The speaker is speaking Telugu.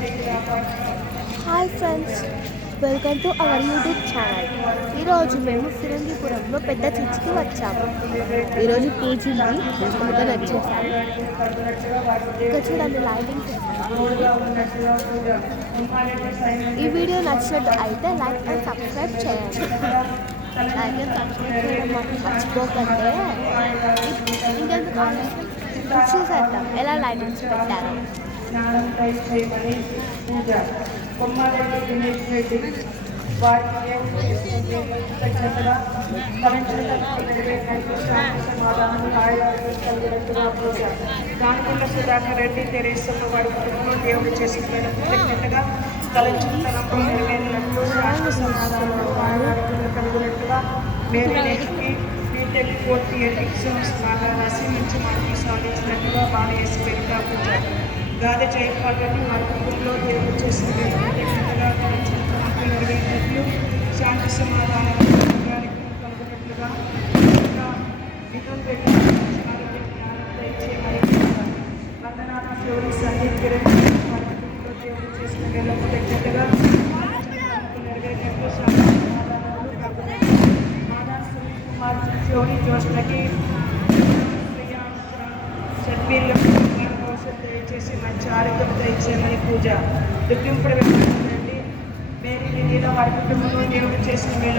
Hi friends, welcome to our YouTube channel. ఈరోజు మేము ఫిరంగిపురంలో పెద్ద చర్చికి వచ్చాము. ఈరోజు పూజ ఉంది, అందుకని వచ్చేసాము. ఇక్కడ చూడండి లైటింగ్స్. ఈ వీడియో నచ్చినట్టు అయితే లైక్ అండ్ సబ్స్క్రైబ్ చేయండి. లైక్ అండ్ సబ్స్క్రైబ్ చేయడం మాకు మర్చిపోకండి. ఇంకెందుకు ఆలస్యం, చూసేద్దాం ఎలా లైటింగ్స్ పెట్టారు. కొమ్మారెడ్డి దినేష్ రెడ్డి వారికి దానికొండ సుధాకర్ రెడ్డి తెరేసమ్మ వారి కుటుంబంలో దేవుడు చేసిన కృతజ్ఞతగా తలంచుతనంలో నెరవేరినట్లు శాంతి సమాధానంలో కలిగినట్టుగా మేరీకి బీటెక్ 48 ఎగ్జామ్స్ బాగా రాసి మంచి మార్కులు సాధించినట్టుగా బాగా వేసి పెరిగా పూజ గాలి జయపాల్ రెడ్డి వారి కుటుంబంలో దేవుడు చేసిన కృతజ్ఞతగా నెరవేరినట్లు శాంతి సమాధానాలు కలుగునట్లుగా మిథున్ రెడ్డి వందనాథ శివుడి సందీప్ కిరణ్ వారి కుటుంబంలో దేవుడు చేసిన కృతజ్ఞతగా నెరవేరినట్లు శాంతి సమాధానాలు కలుగునట్లు మాదా సునీల్ కుమార్ శివుడి జోష్లకి షడ్బీర్లకు దయచేసి మంచి ఆరోగ్యం దయచేయమని పూజ దుఃఖింపడి మేరీ నిధిలో వారి కుటుంబంలో దేవుడు చేసిన